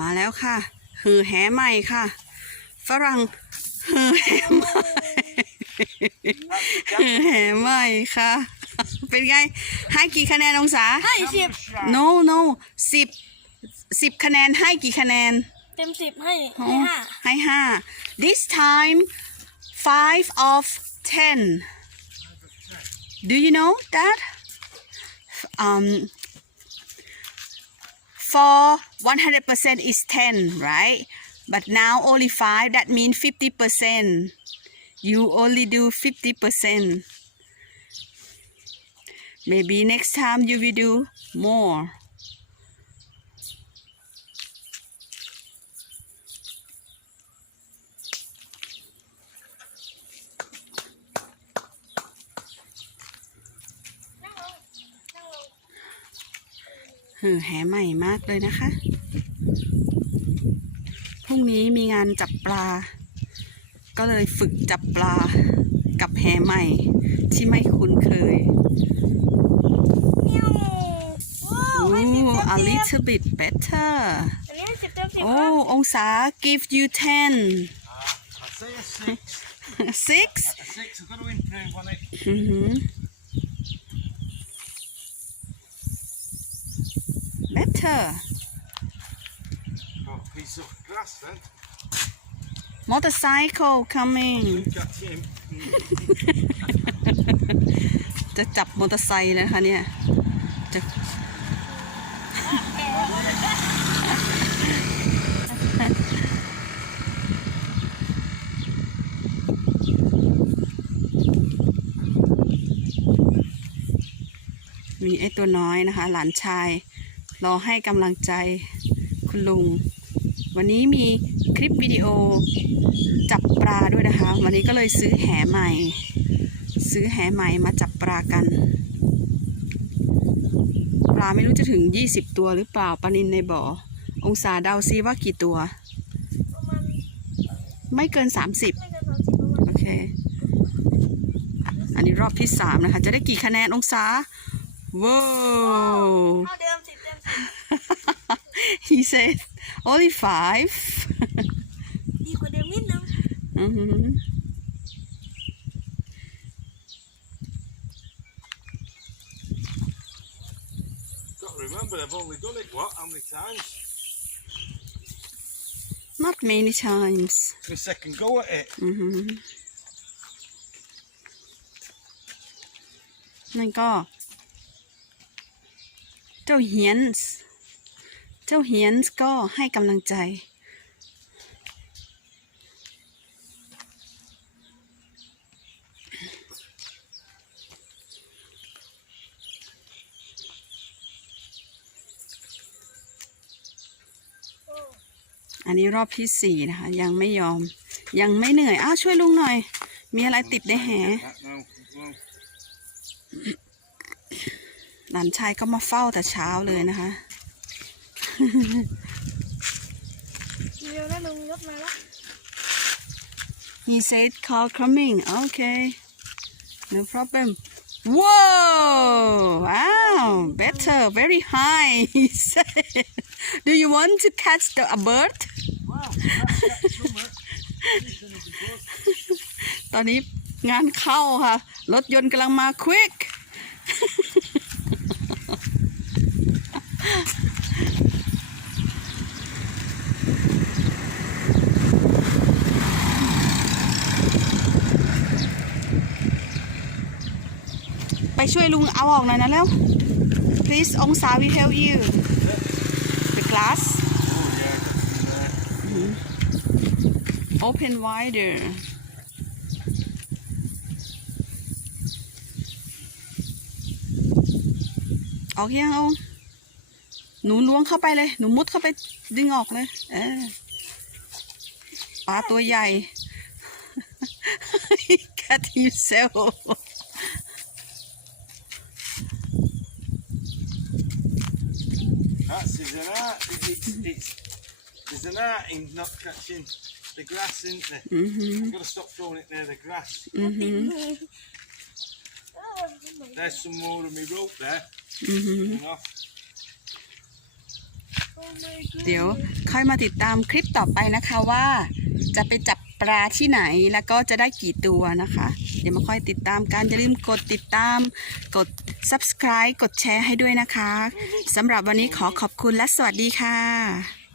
มาแล้วค่ะหือแหใหม่ค่ะ ฝรั่งหือแหใหม่หือแหใหม่ค่ะ เป็นไง ให้กี่คะแนนองศาให้สิบ no no สิบสิบคะแนนให้กี่คะแนน เต็มสิบให้อ๋อให้ห้าให้ห้า this time five of ten do you know that um for 100% is 10 right? But now only 5 that means 50% you only do 50% maybe next time you will do more หือแหใหม่มากเลยนะคะ พรุ่งนี้มีงานจับปลา ก็เลยฝึกจับปลากับแหใหม่ที่ไม่คุ้นเคยเมียวว้าวให้สิบ Ooh, เต็ a มสิบ little bit better อันนี้ให้สิบเต็มสิบโอ้ครับองศา give you 10 I'd say a six. 6 A six. I've got to improve on it. อือ หือ better Got a piece of grass then. motorcycle coming Look at him. จะจับมอเตอร์ไซค์นะคะเนี่ยจะมีไอ้ตัวน้อยนะคะ หลานชาย รอให้กำลังใจคุณลุง วันนี้มีคลิปวิดีโอจับปลาด้วยนะคะ วันนี้ก็เลยซื้อแหใหม่ ซื้อแหใหม่มาจับปลากัน ปลาไม่รู้จะถึง 20 ตัวหรือเปล่าปลานินในบ่อ องศาเดาซิว่ากี่ตัว ไม่เกิน 30ไม่เกินสามสิบโอเค อันนี้รอบที่ 3 นะคะ จะได้กี่คะแนนองศาว้าวเท่าเดิมสิบเต็มสิบ he said only five ดีกว่าเดิมนิดนึงอือหือ Got to remember, I've only done it, what? How many times? not many times It's my second go at it. อือหือนั่นก็ เจ้าเฮียนก็ให้กำลังใจ อันนี้รอบที่สี่นะคะ ยังไม่ยอม ยังไม่เหนื่อย อ้าว ช่วยลุงหน่อย มีอะไรติดในแห่หลานชายก็มาเฝ้าแต่เช้าเลยนะคะ เร็วแล้วลุงยกมาแล้ว He said call coming. Okay. No problem. Whoa! Wow! Better. Very high. He said. Do you want to catch the a bird? wow, that's got somewhere. Listen, it'll be good. ตอนนี้งานเข้าค่ะ รถยนต์กำลังมา quick ไปช่วยลุงเอาออกหน่อยนะแล้ว please องศา we help you the glass open wider ออกยังเอาหนูล้วงเข้าไปเลย หนูมุดเข้าไปดึงออกเลยเออปลาตัวใหญ่ cat himself That's is an art. It- It's, it's, there's an art in not catching the grass, isn't there? อือหือ I've got to stop throwing it near the grass. อือหือเออเหมือนกัน There's some more of my rope there. อือหือ You know. เดี๋ยวค่อยมาติดตามคลิปต่อไปนะคะว่าจะไปจับ ปลาที่ไหนแล้วก็จะได้กี่ตัวนะคะ เดี๋ยวมาค่อยติดตามกันอย่าลืมกดติดตาม กด subscribe กดแชร์ให้ด้วยนะคะสำหรับวันนี้ขอขอบคุณและสวัสดีค่ะ